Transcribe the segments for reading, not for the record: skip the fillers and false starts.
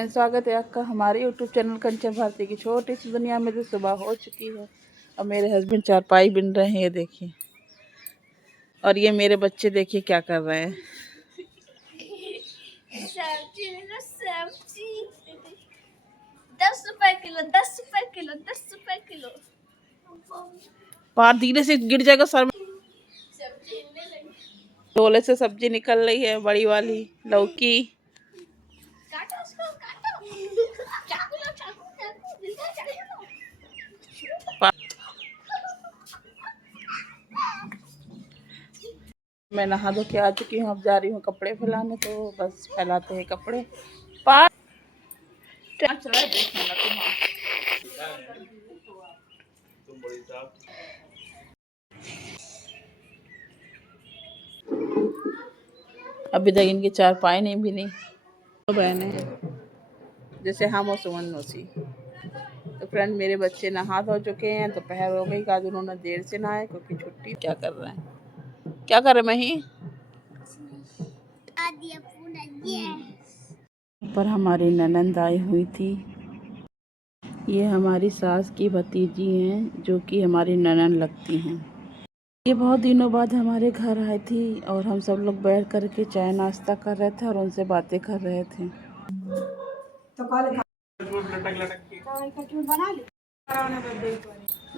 Friends, स्वागत है आपका हमारे यूट्यूब चैनल कंचन भारती की छोटी सी दुनिया में। तो सुबह हो चुकी है और मेरे हस्बैंड चारपाई बिन रहे हैं, ये देखिए। और ये मेरे बच्चे देखिए क्या कर रहे हैं। सब्जी 10 रुपए किलो, 10 रुपए किलो, 10 रुपए किलो। पार धीरे से गिर जाएगा सर में। झोले से सब्जी निकल रही है, बड़ी वाली लौकी। काटो उसको, काटो। चाकू लो, चाकू, चाकू, मैं नहा धो के आ चुकी हूँ, अब जा रही हूँ कपड़े फैलाने। तो बस फैलाते हैं कपड़े। पार चला देखना अभी तक इनकी चारपाई नहीं भी नहीं। तो बहने जैसे हम और सुमन मौसी। तो फ्रेंड, मेरे बच्चे नहा धो चुके हैं, दोपहर हो गई। आज उन्होंने देर से नहाए क्योंकि छुट्टी। क्या कर रहे हैं, क्या कर रहे मही? पर हमारी ननंद आई हुई थी। ये हमारी सास की भतीजी हैं, जो कि हमारी ननंद लगती हैं। ये बहुत दिनों बाद हमारे घर आई थी और हम सब लोग बैठ कर के चाय नाश्ता कर रहे थे और उनसे बातें कर रहे थे। तो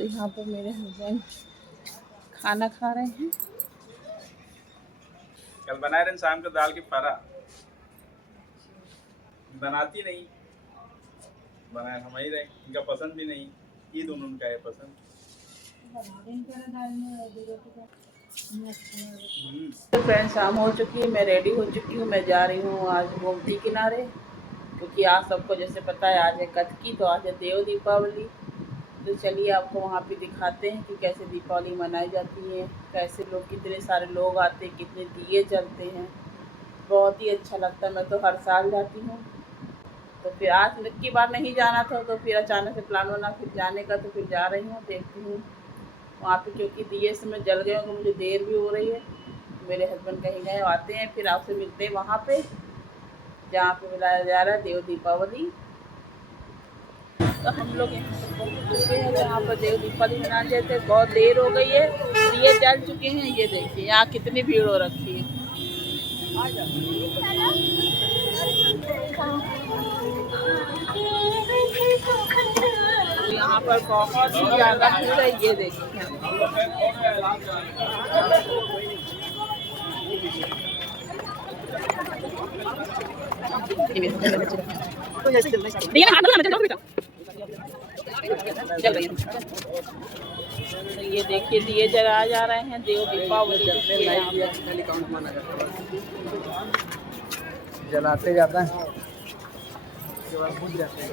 यहाँ पर मेरे हस्बैंड खाना खा रहे हैं। कल बनाए रहे शाम को दाल की फरा, बनाती नहीं, बनाए हम ही रहे। इनका पसंद भी नहीं, ईद उनका है पसंद। तो फ्रेंड, शाम हो चुकी है, मैं रेडी हो चुकी हूँ। मैं जा रही हूँ आज गोमती किनारे, क्योंकि आज सबको जैसे पता है आज है कतकी, तो आज है देव दीपावली। तो चलिए आपको वहाँ पे दिखाते हैं कि कैसे दीपावली मनाई जाती है, कैसे लोग, कितने सारे लोग आते हैं, कितने दिए जलते हैं। बहुत ही अच्छा लगता है। मैं तो हर साल जाती हूँ। तो फिर आज की बार नहीं जाना था, तो फिर अचानक से प्लान बना फिर जाने का, तो फिर जा रही हूँ। देखती हूँ वहाँ पे, क्योंकि दिए से मैं जल गए होंगे, मुझे देर भी हो रही है। मेरे हस्बैंड कहीं गए, आते हैं फिर आपसे मिलते हैं वहाँ पे जहाँ पे बुलाया जा रहा है देव दीपावली। तो हम लोग यहाँ पर पहुँच चुके हैं जहाँ पर देव दीपावली मनाए जाते हैं। बहुत देर हो गई है, दिए जल चुके हैं। ये देखिए यहाँ कितनी भीड़ हो रखी है। यहाँ पर बहुत ही ज़्यादा भीड़ है, ये देखिए। ये देखिए दिए जलाए जा रहे हैं देव दीपावली जलाते जाता है, उसके बाद बुझ जाते हैं।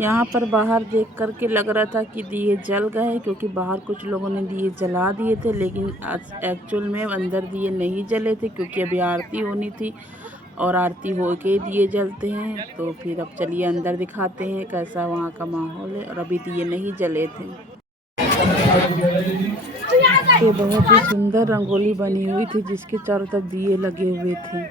यहाँ पर बाहर देख कर के लग रहा था कि दिए जल गए, क्योंकि बाहर कुछ लोगों ने दिए जला दिए थे, लेकिन एक्चुअल में अंदर दिए नहीं जले थे, क्योंकि अभी आरती होनी थी और आरती हो के दिए जलते हैं। तो फिर अब चलिए अंदर दिखाते हैं कैसा वहाँ का माहौल है। और अभी दिए नहीं जले थे। ये बहुत ही सुंदर रंगोली बनी हुई थी, जिसके चारों तरफ दिए लगे हुए थे।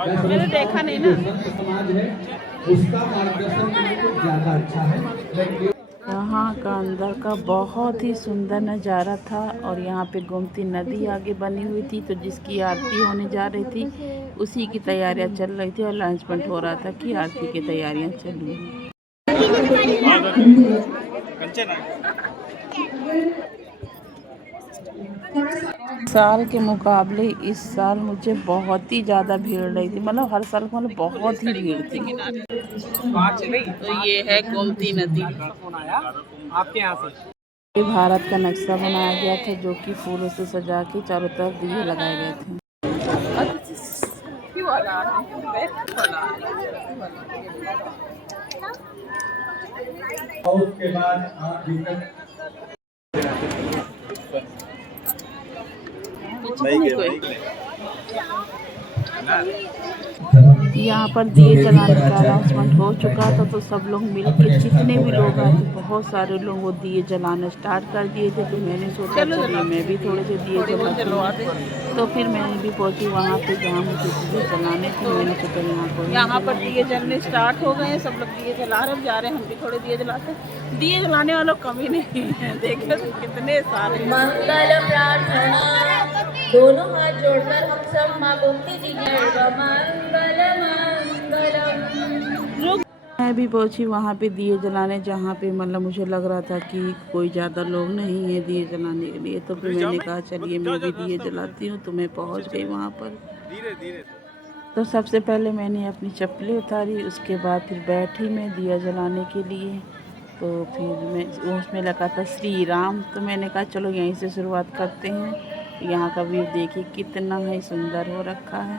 मैंने देखा नहीं ना। समाज है उसका मार्गदर्शन बिल्कुल ज्यादा अच्छा है। यहाँ का अंदर का बहुत ही सुंदर नज़ारा था। और यहाँ पे गोमती नदी आगे बनी हुई थी, तो जिसकी आरती होने जा रही थी उसी की तैयारियां चल रही थी। और अनाउंसमेंट हो रहा था कि आरती की तैयारियां चल रही हैं। साल के मुकाबले इस साल मुझे बहुत ही ज़्यादा भीड़ रही थी। मतलब हर साल मतलब बहुत ही भीड़ थी। तो ये है गोमती नदी। आपके यहाँ से भारत का नक्शा बनाया गया था, जो कि फूलों से सजा के चारों तरफ दिए लगाए गए थे। और उसके बाद आप यहाँ पर दिए जलाने का अनाउंसमेंट हो चुका था, तो सब लोग मिलकर जितने भी लोग आए थे, बहुत सारे लोग वो दिए जलाना स्टार्ट कर दिए थे। तो मैंने सोचा चलिए मैं भी थोड़े से दिए जलाती हूँ। तो फिर मैं भी पहुँची वहाँ पे जहाँ मुझे दिए जलाने थे। मैंने सोचा यहाँ पर दिए जलने स्टार्ट हो गए हैं, सब लोग दिए जला रहे, जा रहे हैं, हम भी थोड़े दिए जलाते हैं। दिए जलाने वालों कमी नहीं है, देखिए कितने सारे। मंगल प्रार्थना दोनों हाथ जोड़कर हम सब माँ गोमती जी की मंगल मंगलम। मैं भी पहुंची वहाँ पे दिए जलाने, जहाँ पे मतलब मुझे लग रहा था कि कोई ज़्यादा लोग नहीं है दिए जलाने के लिए। तो फिर मैंने कहा चलिए मैं भी दिए जलाती हूँ। तो मैं पहुँच गई वहाँ पर। धीरे धीरे तो सबसे पहले मैंने अपनी चप्पलें उतारी, उसके बाद फिर बैठी मैं दिया जलाने के लिए। तो फिर मैं उसमें लगा था श्री राम। तो मैंने कहा चलो यहीं से शुरुआत करते हैं। यहाँ का व्यू देखिए कितना ही सुंदर हो रखा है।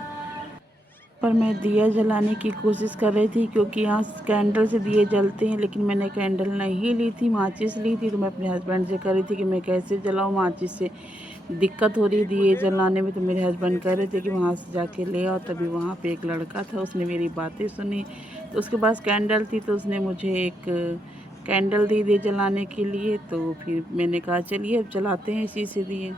पर मैं दिया जलाने की कोशिश कर रही थी, क्योंकि यहाँ कैंडल से दिए जलते हैं, लेकिन मैंने कैंडल नहीं ली थी, माचिस ली थी। तो मैं अपने हस्बैंड से कह रही थी कि मैं कैसे जलाऊँ, माचिस से दिक्कत हो रही दिए जलाने में। तो मेरे हस्बैंड कह रहे थे कि वहाँ से जाके ले आओ। तभी वहाँ पे एक लड़का था, उसने मेरी बातें सुनी। तो उसके पास कैंडल थी, तो उसने मुझे एक कैंडल दी दिए जलाने के लिए। तो फिर मैंने कहा चलिए अब जलाते हैं इसी से दिए।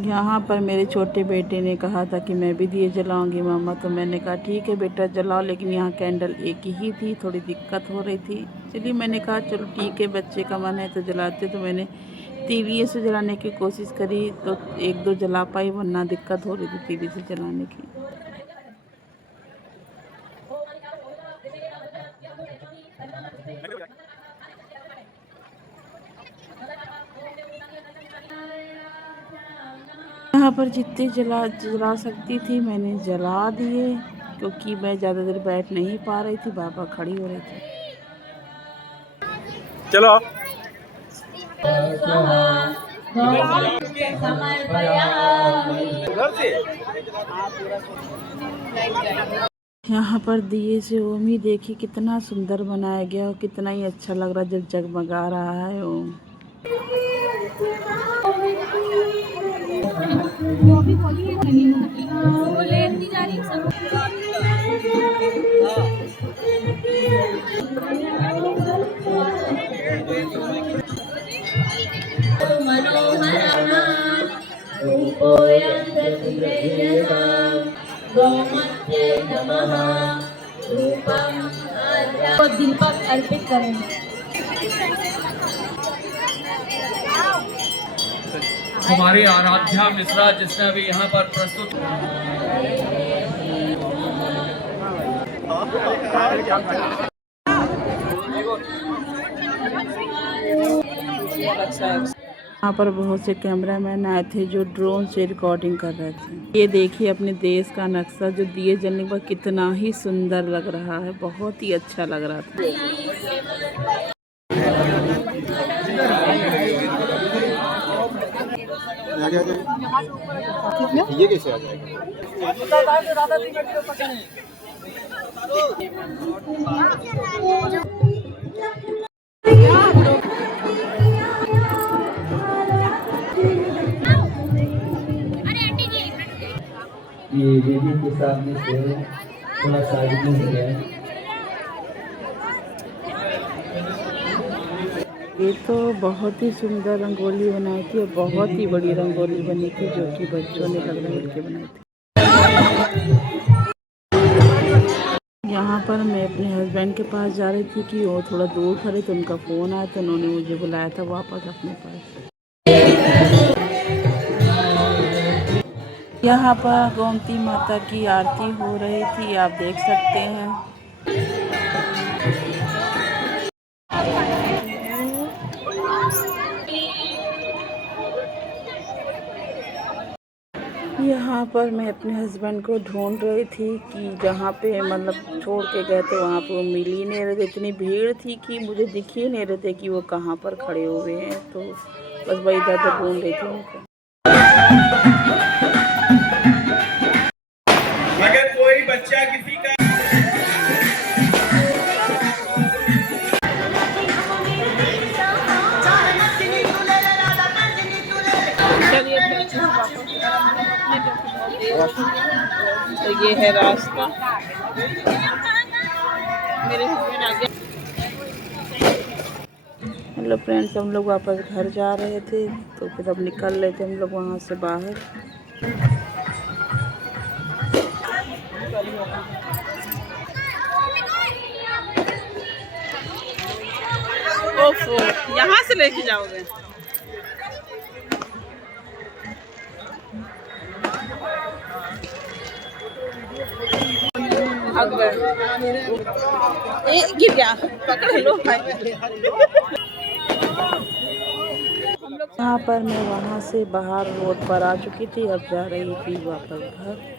यहाँ पर मेरे छोटे बेटे ने कहा था कि मैं भी दिए जलाऊंगी मम्मा। तो मैंने कहा ठीक है बेटा जलाओ, लेकिन यहाँ कैंडल एक ही थी, थोड़ी दिक्कत हो रही थी। चलिए मैंने कहा चलो ठीक है, बच्चे का मन है तो जलाते। तो मैंने तीलिए से जलाने की कोशिश करी, तो एक दो जला पाई, वरना दिक्कत हो रही थी तीली से जलाने की। यहाँ पर जितने जला सकती थी मैंने जला दिए, क्योंकि मैं ज़्यादा देर बैठ नहीं पा रही थी, बाबा खड़ी हो रही थी। चलो यहाँ पर दिए से ओम ही देखिए कितना सुंदर बनाया गया और कितना ही अच्छा लग रहा है जब जगमगा रहा है ओम। दीपक अर्पित करेंगे। हमारी आराध्या मिश्रा जिसने अभी यहाँ पर प्रस्तुत यहाँ पर बहुत से कैमरामैन आए थे जो ड्रोन से रिकॉर्डिंग कर रहे थे। ये देखिए अपने देश का नक्शा जो दिए जलने पर कितना ही सुंदर लग रहा है, बहुत ही अच्छा लग रहा था। ये कैसे आ जाएगा? ये बेबी के सामने से थोड़ा साइड में हो गया। ये तो बहुत ही सुंदर रंगोली बनाई थी और बहुत ही बड़ी रंगोली बनी थी, जो कि बच्चों ने लग मिल के बनाई थी। यहाँ पर मैं अपने हस्बैंड के पास जा रही थी कि वो थोड़ा दूर खड़े, तो उनका फ़ोन आया तो उन्होंने मुझे बुलाया था वापस अपने पास। यहाँ पर गोमती माता की आरती हो रही थी, आप देख सकते हैं। यहाँ पर मैं अपने हस्बैंड को ढूंढ रही थी कि जहाँ पे मतलब छोड़ के गए थे वहाँ पे वो मिल ही नहीं रहे थे। इतनी भीड़ थी कि मुझे दिख ही नहीं रहे थे कि वो कहाँ पर खड़े हुए हैं। तो बस वही इधर उधर ढूंढ रही थी उनको। अगर कोई बच्चा किसी का तो ये है रास्ता। मेरे हस्बैंड आ गया। हेलो फ्रेंड्स, हम लोग वापस घर जा रहे थे तो फिर अब निकल रहे थे हम लोग वहाँ से बाहर। ओफो, यहाँ से लेके जाओगे? अकबर गिर गया, पकड़ लो भाई। यहाँ पर मैं वहाँ से बाहर रोड पर आ चुकी थी, अब जा रही थी वापस घर।